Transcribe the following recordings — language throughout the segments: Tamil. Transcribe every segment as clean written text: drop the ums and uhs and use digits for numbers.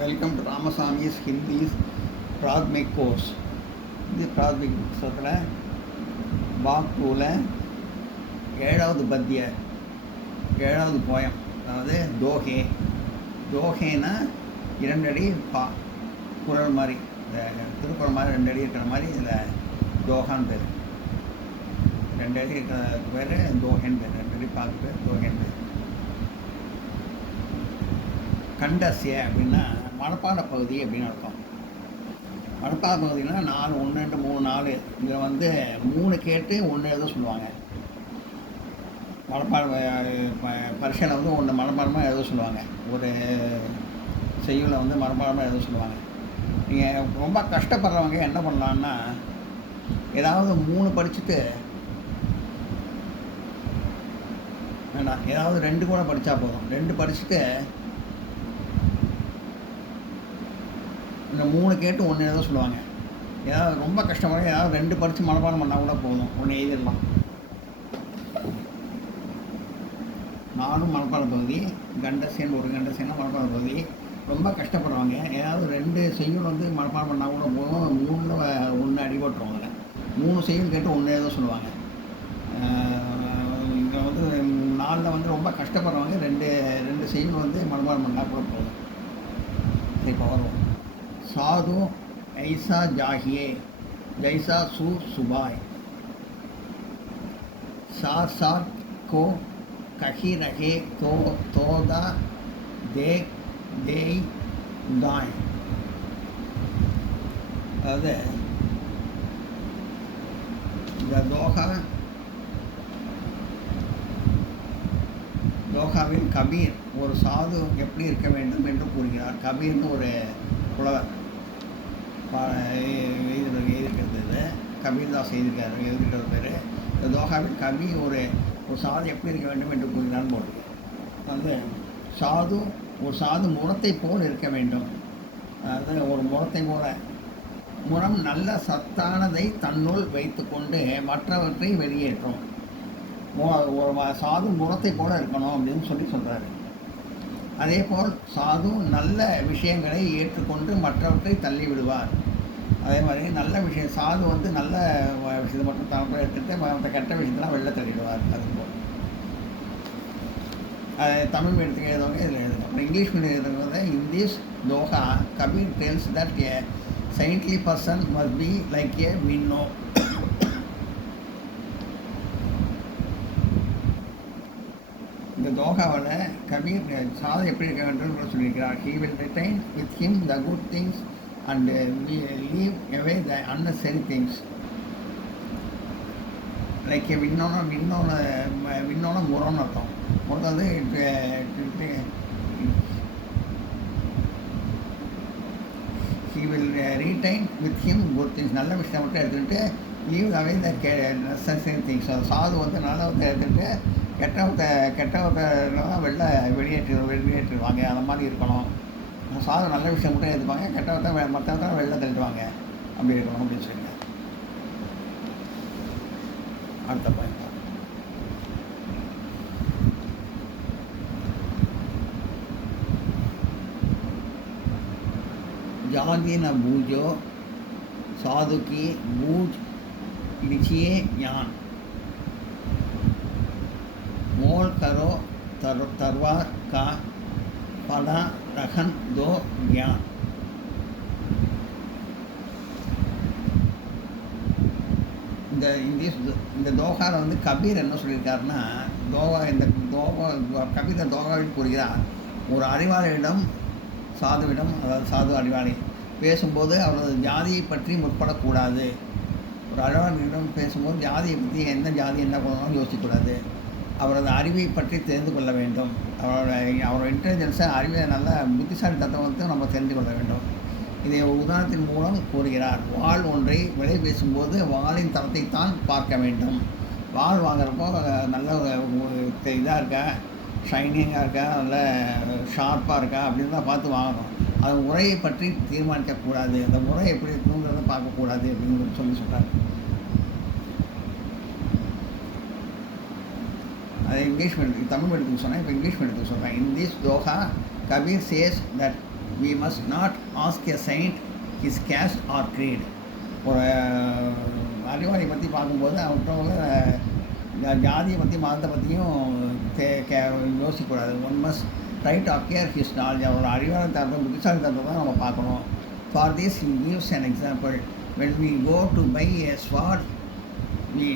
Welcome to Ramasamy's Hindi's Prathmik course. இது பிராத்மிக் புத்தகத்தில் பாக் டூவில் 7வது பத்திய 7வது போயம், அதாவது தோஹே. தோஹேனா 2 அடி குரல் மாதிரி, இந்த திருக்குறள் மாதிரி 2 அடி இருக்கிற மாதிரி இதில் தோஹான்னு பேர். 2 அடி இருக்கிற பேர் தோஹேன்னு பேர். 2 அடி பார்க்க பேர் தோஹேன்னு பேர். கண்டசிய அப்படின்னா மனப்பாட பகுதி அப்படின்னு அர்த்தம். மனப்பாட பகுதினா 4 1 2 3 4. இதில் 3 கேட்டு 1 எழுத சொல்லுவாங்க. மனப்பாட பரீட்சையில் 1 மனப்பாடமாக எழுத சொல்லுவாங்க. ஒரு செய்யுளை மனப்பாடமாக எழுத சொல்லுவாங்க. நீங்கள் ரொம்ப கஷ்டப்படுறவங்க என்ன பண்ணலான்னா, ஏதாவது 3 படிச்சுட்டு வேண்டாம், ஏதாவது 2 கூட படித்தா போதும். 2 படிச்சுட்டு இந்த 3 கேட்டு 1 எழுத சொல்லுவாங்க. ஏதாவது ரொம்ப கஷ்டமாக ஏதாவது 2 படித்து மனப்பாடம் பண்ணால் கூட போதும், 1 எழுதிடலாம். 4 மனப்பாட பகுதி, கண்டசியன் ஒரு கண்டசியன்னா மனப்பாட பகுதி. ரொம்ப கஷ்டப்படுறவங்க ஏதாவது 2 செய்யுள் மனப்பாடம் பண்ணால் கூட போதும். 3ல் 1 அடிபட்டுரும். அதில் 3 செய்யுள் கேட்டு 1 எழுத சொல்லுவாங்க. இங்கே 4ல் ரொம்ப கஷ்டப்படுறவங்க 2 செய்யுள் மனப்பாடம் பண்ணால் கூட போதும். இப்போ வருவோம். साधु ऐसा जाहिए जैसा सू सुबाय, साथ साथ को कही रहे तो तोदा देख दे दाएं. अदे தோஹாவில் கபீர் ஒரு சாது எப்படி இருக்க வேண்டும் என்று கூறுகிறார். கபீர்னு ஒரு புலவர் எழுதியிருக்கிறது. கபீர்தாஸ் எழுதியிருக்கிற பேர். இந்த தோஹாவில் கபி ஒரு சாது எப்படி இருக்க வேண்டும் என்று கூறுகிறான்னு போட்டு சாது ஒரு சாது முரத்தை போல் இருக்க வேண்டும். அதாவது ஒரு முரத்தை போல, முரம் நல்ல சத்தானதை தன்னுள் வைத்து கொண்டு மற்றவற்றை வெளியேற்றும். ஒரு சாது முரத்தை போல இருக்கணும் அப்படின்னு சொல்கிறாரு. அதே போல் சாது நல்ல விஷயங்களை ஏற்றுக்கொண்டு மற்றவற்றை தள்ளி விடுவார். அதே மாதிரி நல்ல விஷயம் சாது நல்ல விஷயத்தை மட்டும் தனக்குள்ள எடுத்துகிட்டு மற்ற கெட்ட விஷயத்தெல்லாம் வெளில தள்ளிடுவார். அதுபோல் தமிழ் மீடியத்துக்கு எழுதவங்க இதில் எழுதுங்க. அப்புறம் இங்கிலீஷ் மீடியம் எழுதுறது, இன் this Doha Kabir டெல்ஸ் that A saintly person must be like a winnow. இந்த தோஹாவில் கபீர் சாது எப்படி இருக்க வேண்டும் சொல்லியிருக்கிறார். he will retain with him the good things and leave away the unnecessary things. Like விண்ணோன முரம்னு அர்த்தம். முறம் he will retain with him good things, நல்ல விஷயம் மட்டும் எடுத்துக்கிட்டு leave away the necessary things. சாது நல்லவத்தை எடுத்துகிட்டு கெட்டவத்தெல்லாம் வெளியேற்றிடுவாங்க. அந்த மாதிரி இருக்கணும். சாது நல்ல விஷயம் மட்டும் எடுத்துப்பாங்க, கெட்டவத்தை மற்றவத்தை வெளில தள்ளிடுவாங்க. அப்படி இருக்கணும் அப்படின்னு சொல்லுங்க. அடுத்த பாயிண்ட் जागी न बूझो साधु की बूझ लिखिए ज्ञान, मोल करो तरवार का पड़ा रखन दो ज्ञान. இந்த தோஹாவில் கபீர் என்ன சொல்லியிருக்காருன்னா, கபீர் தோஹாவில் கூறுகிறார், ஒரு அறிவாளியிடம் சாதுவிடம், அதாவது சாது அறிவாளி பேசும்போது அவரது ஜாதியை பற்றி முற்படக்கூடாது. ஒரு அறிவாளியிடம் பேசும்போது ஜாதியை பற்றி எந்த ஜாதி என்ன பண்ணணும் யோசிக்கக்கூடாது. அவரது அறிவை பற்றி தெரிந்து கொள்ள வேண்டும். அவரோட இன்டெலிஜென்ஸை அறிவை நல்ல புத்திசாலி தத்துவத்தை நம்ம தெரிந்து கொள்ள வேண்டும். இதை உதாரணத்தின் மூலம் கூறுகிறார். வாள் ஒன்றை விலை பேசும்போது வாளின் தரத்தை தான் பார்க்க வேண்டும். வாள் வாங்குறப்போ நல்ல இதாக இருக்கா, ஷைனிங்காக இருக்கா, நல்ல ஷார்ப்பாக இருக்கா அப்படின்னு தான் பார்த்து வாங்கணும். அது முறையை பற்றி தீர்மானிக்கக்கூடாது. அந்த முறை எப்படி இருக்கணுங்கிறத பார்க்கக்கூடாது அப்படின்னு சொல்கிறார். அது இங்கிலீஷ் மீடியத்துக்கு தமிழ் மீடியத்துக்கு சொன்னேன், இப்போ இங்கிலீஷ் மீடியத்துக்கு சொல்கிறேன். இன் this doha Kabir says that we must not ask a saint his caste or creed. ஒரு அறிவாளி பற்றி பார்க்கும்போது அவர்கிட்ட ஜாதியை பற்றி மதத்தை பற்றியும் யோசிக்கக்கூடாது. One must try to acquire his knowledge. அவரோட அறிவாளி தரத்தை புத்திசாலி தரத்தை தான் நம்ம பார்க்கணும். For this he gives an example. When we go to buy a sword, we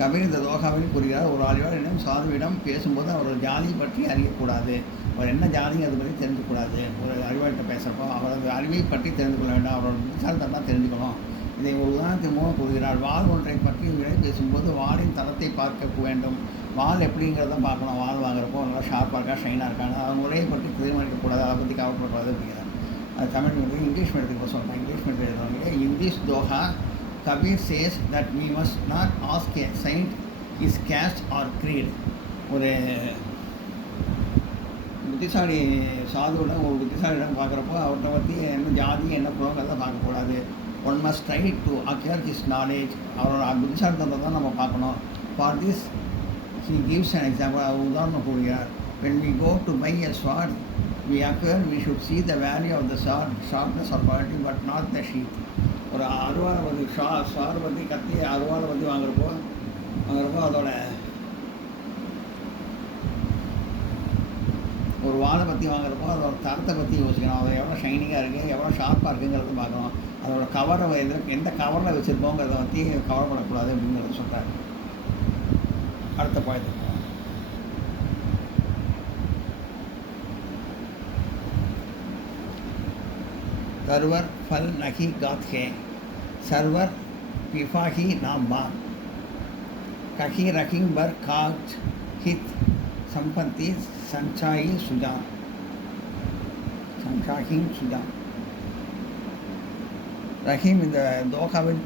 Kabir இந்த தோகாவில் கூறுகிறார், ஒரு அறிவாளியிடம் சாதுவிடம் பேசும்போது அவர் ஜாதியை பற்றி அறியக்கூடாது. அவர் என்ன ஜாதி அதை பற்றி தெரிஞ்சுக்கூடாது. ஒரு அறிவாளிகிட்ட பேசுகிறப்போ அவரது அறிவை பற்றி தெரிந்து கொள்ள வேண்டாம். அவரோட புத்திசாலித்தனம் தெரிஞ்சுக்கணும். இதை ஒரு உதாரணத்தின் மூலம் கூறுகிறார். வாள் ஒன்றை பற்றி விலை பேசும்போது வாளின் தரத்தை பார்க்க வேண்டும். வாள் எப்படிங்கிறத பார்க்கணும். வாள் வாங்குறப்போ நல்லா ஷார்ப்பாக இருக்கா, ஷைனாக இருக்காங்க, அது முறையை பற்றி தீர்மானிக்கக்கூடாது, அதை பற்றி கவலைப்படக்கூடாது அப்படிங்கிறார். அது தமிழ் வந்து இங்கிலீஷ் மீடியத்துக்கு சொல்கிறேன். இங்கிலீஷ் மீடியம் எழுதுறவங்க in this doha Kabir says that we must not ask a saint his caste or creed. ஒரு புத்திசாலி சாதுவிடம் ஒரு புத்திசாலியிடம் பார்க்குறப்போ அவர்கிட்ட பற்றி என்ன ஜாதி என்ன குலங்கிறத பார்க்கக்கூடாது. One must try to acquire his knowledge. அவரோட புத்திசாலித்தனத்தை தான் நம்ம பார்க்கணும். For this he gives an example. உதாரணம் கூறுகிறார். when we go to buy a sword, we should see the value of the sword, sharpness or quality, but not the sheath. ஒரு அருவாளை பற்றி ஸ்வார் பற்றி கத்தி அருவாளை பற்றி வாங்குறப்போ அதோட ஒரு வாழை பற்றி வாங்குறப்போ அதோட தரத்தை பற்றி யோசிக்கணும். அது எவ்வளோ ஷைனிங்காக இருக்குது, எவ்வளோ ஷார்ப்பாக இருக்குங்கிறத பார்க்கணும். அதோட கவரை எந்த கவரில் வச்சுருப்போங்கிறத பற்றி கவலைப்படக்கூடாது அப்படிங்கிறத சொல்கிறார். அடுத்த பாயிண்ட் सर्वर फल नहीं गात है, सर्वर पिफाही नाम बान, कही रखिंग बर काज हित संपत्ति संचाई सुजान, संचाही सुजान. रहीम இந்த தோகாவில்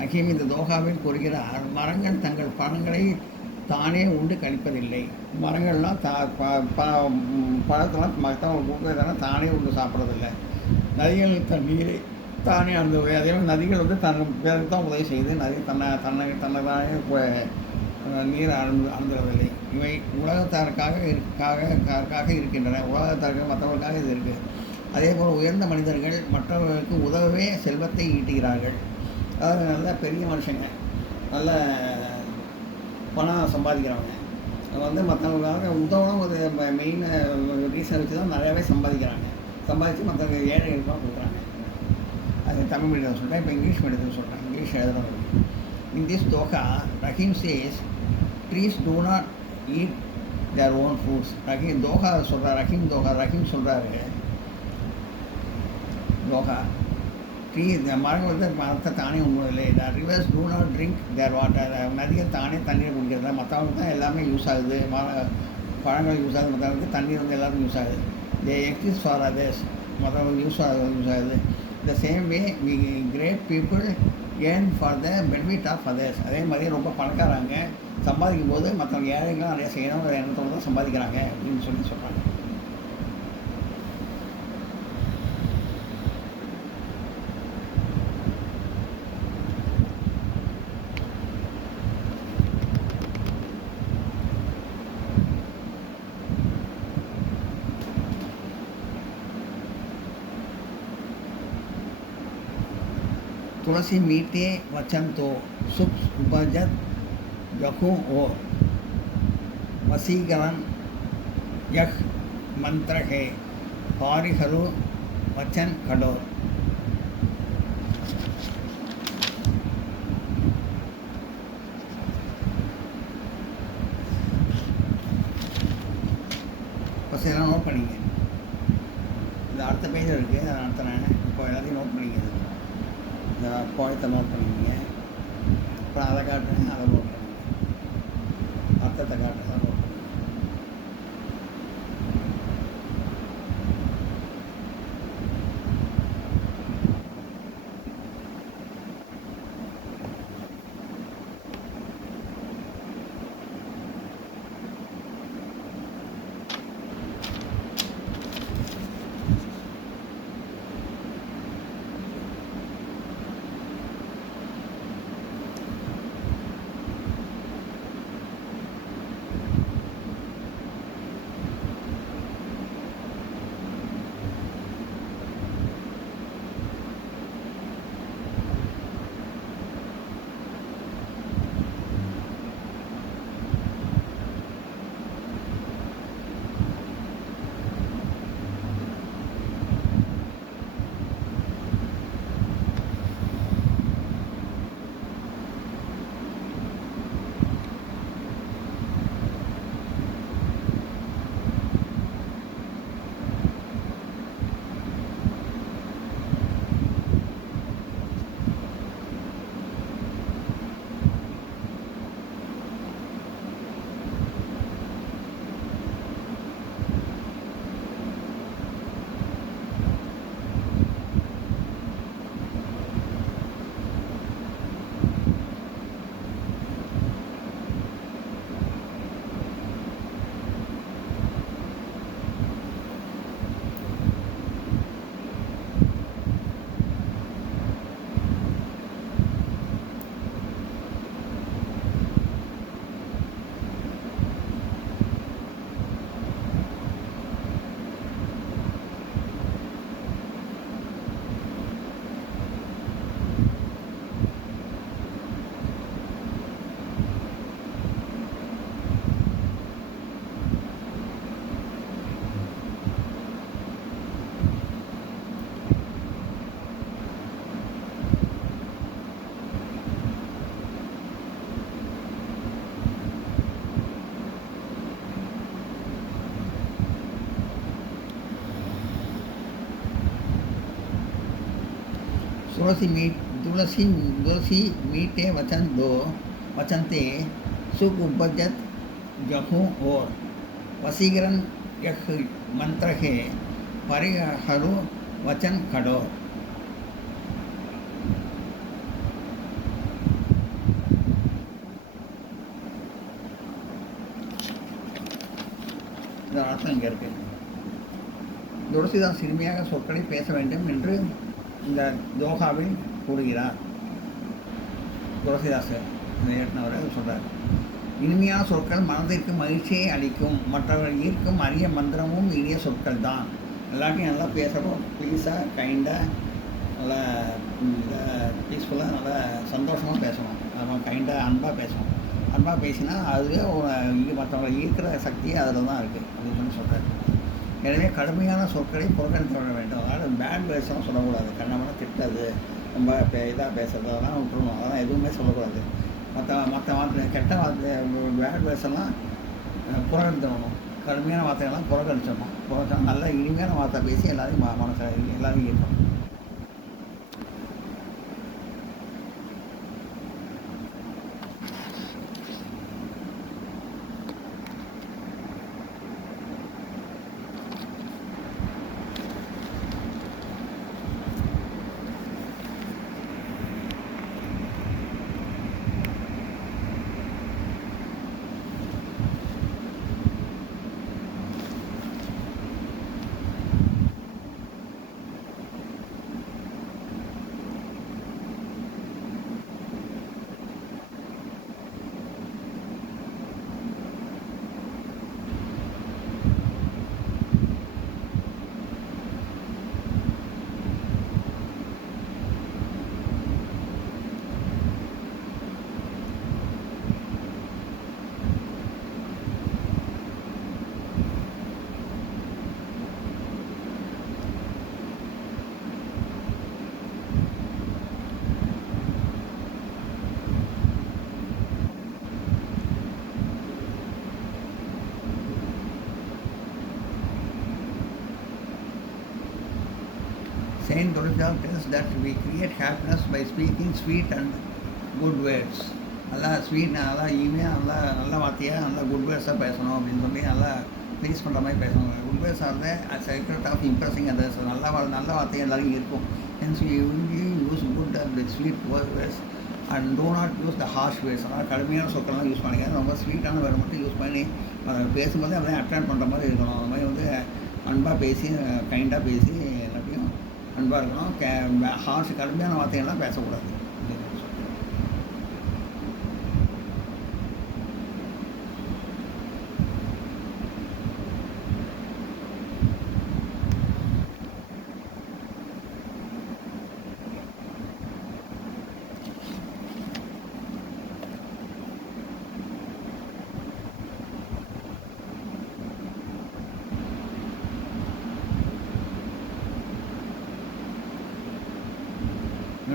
ரஹீம் இந்த தோகாவில் கூறுகிறார், மரங்கள் தங்கள் பழங்களை தானே உண்டு கழிப்பதில்லை. மரங்கள்லாம் பழத்தெல்லாம் மற்றவங்க கொடுக்குறதெல்லாம் தானே உண்டு சாப்பிட்றதில்லை. நதிகள் தண்ணீரை தானே அழுந்து, அதே மாதிரி நதிகள் வந்து பேருக்கு தான் உதவி செய்யுது. நதி தன்னை தானே நீரை அழுந்துறதில்லை. இவை உலகத்தாருக்காக இருக்கின்றன. உலகத்தாருக்காக மற்றவர்களுக்காக இது இருக்குது. அதே போல் உயர்ந்த மனிதர்கள் மற்றவர்களுக்கு உதவவே செல்வத்தை ஈட்டுகிறார்கள். அதாவது நல்ல பெரிய மனுஷங்க, நல்ல பணம் சம்பாதிக்கிறவங்க வந்து மற்றவங்களுக்காக உதவணும் ஒரு மெயின் ரீசன் வச்சு தான் நிறையாவே சம்பாதிச்சு மற்றவங்க ஏழைகளுக்காக கொடுக்குறாங்க. அது தமிழ் மீடியம் சொல்கிறேன். இப்போ இங்கிலீஷ் மீடியத்தில் சொல்கிறேன். இங்கிலீஷ் எழுதுறவங்க in this doha Rahim says trees do not eat their own fruits. Rahim சொல்கிறாரு தோகா ட்ரீ இந்த மரங்கள் வந்து மரத்தை தானே உண்மையில்லை. Rivers do not drink their water. நதிகள் தானே தண்ணீர் குடிக்கிறது. மற்றவங்களுக்கு தான் எல்லாமே யூஸ் ஆகுது. பழங்கள் யூஸ் ஆகுது. மற்றவங்களுக்கு தண்ணீர் வந்து எல்லாருக்கும் யூஸ் ஆகுது. They exist for others. மற்றவங்களுக்கு யூஸ் ஆகுது. The same way we great people earn for the benefit of others. அதே மாதிரி ரொம்ப பணக்காரங்க சம்பாதிக்கும் போது மற்றவங்க ஏழைகளும் நிறைய செய்யணுங்கிற எண்ணத்தோடு தான் சம்பாதிக்கிறாங்க அப்படின்னு சொல்கிறாங்க. तुलसी मीठे वचन तो सुख उपजत जखों और वसीकरण यह मंत्र है हरिहरु वचन खडोर. बस एல்லாம் நோட் பண்ணிங்க. இது அடுத்த பேஜில் இருக்குது, அதை நடத்துகிறேன். இப்போ எல்லாத்தையும் நோட் பண்ணிங்க. இந்த பாயிண்ட்டை நோட் பண்ணிங்க. அப்புறம் அதை காட்டுறேன், அதை நோட் பண்ணுங்க. அர்த்தத்தை காட்டுறேன், அதை நோட் பண்ணுங்க. तुलसी मीठ तुलसी तुलसी मीठे वचन दो वचनते सुख उपजत जखों और वसीकरण यह मंत्र है परिहरो वचन खड़ो. இதன் அர்த்தம் இங்கே இருக்கு. துளசிதாஸ் இனிமையாக சொற்களை பேச வேண்டும் என்று இந்த தோகாவில் கூறுகிறார். துளசிதாஸ் ஏற்றினவர் சொல்கிறார். இனிமையான சொற்கள் மனதிற்கு மகிழ்ச்சியை அளிக்கும், மற்றவர்கள் ஈர்க்கும் அரிய மந்திரமும் இனிய சொற்கள் தான். எல்லாத்தையும் நல்லா பேசுகிறோம், ப்ளீஸாக கைண்டாக நல்லா பீஸ்ஃபுல்லாக நல்லா சந்தோஷமாக பேசணும். நம்ம கைண்டாக அன்பாக பேசணும். அன்பாக பேசினா அதுவே மற்றவங்களை ஈர்க்கிற சக்தியே அதில் தான் இருக்குது அப்படின்னு சொல்லி சொல்கிறார். எனவே கடுமையான சொற்களை புறக்கணித்து விட வேண்டும். அதாவது பேட் வேர்ட்ஸ்லாம் சொல்லக்கூடாது. கண்ணமான திட்டது, ரொம்ப இதாக பேசுறது அதெல்லாம் விட்டுருணும். அதெல்லாம் எதுவுமே சொல்லக்கூடாது. மற்ற வார்த்தை கெட்ட வார்த்தை பேட் வேர்ட்ஸ் எல்லாம் புறக்கணித்துடணும். கடுமையான வார்த்தைகள்லாம் புறக்கணிச்சிடணும். நல்ல இனிமையான வார்த்தை பேசி எல்லாரையும் மனசை எல்லாரையும் ஈர்க்கணும். Saint Dorothy tells that we create happiness by speaking sweet and good words. நல்லா ஸ்வீட் நல்லா இனிமையாக நல்ல வார்த்தையாக நல்லா குட் வேர்ட்ஸாக பேசணும் அப்படின்னு சொல்லி நல்லா ப்ளீஸ் பண்ணுற மாதிரி பேசணும். Good words are secret of impressing others. நல்ல வார்த்தையாக எல்லாரும் இருக்கும். Hence you use good and sweet words and do not use the harsh words. அதனால் கடுமையான சொற்கள்லாம் யூஸ் பண்ணிக்க. ரொம்ப ஸ்வீட்டான வேர்டு மட்டும் யூஸ் பண்ணி அதை பேசும்போது அப்படியே அட்ராக்ட் பண்ணுற மாதிரி இருக்கணும். அந்த மாதிரி அன்பாக பேசி கைண்டாக பேசி எல்லாத்தையும் அன்பாக இருக்கணும். ஹார்ஷ் கடுமையான வார்த்தைகள்லாம் பேசக்கூடாது.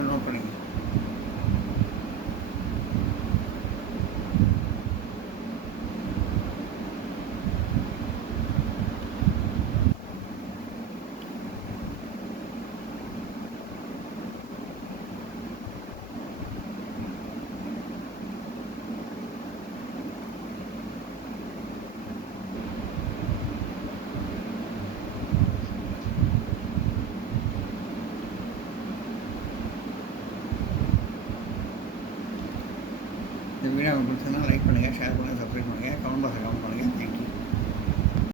நோட் பண்ணிங்க. இந்த வீடியோ உங்களுக்கு பிடிச்சதுன்னா லைக் பண்ணுங்கள், ஷேர் பண்ணுங்கள், சப்ஸ்கிரைப் பண்ணுங்கள், கமெண்ட் பாக்ஸில் கமெண்ட் பண்ணுங்கள். தேங்க்யூ.